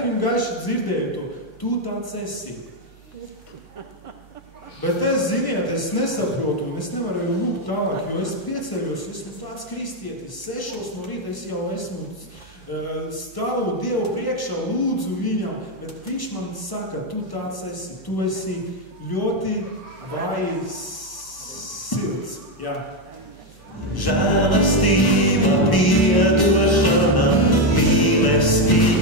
skaidri un gaiši dzirdēju to. Tu tāds esi. Bet es, ziniet, es nesaprotu, un es nevaru jau lūgt tālāk, jo es pieceļos, esmu tāds kristietis, 6 no rīta es jau esmu stāvu Dievu priekšā, lūdzu viņam, bet viņš man saka, tu tāds esi, tu esi ļoti vājs sirds. Jā. Žēlastība, piedošana, mīlestība.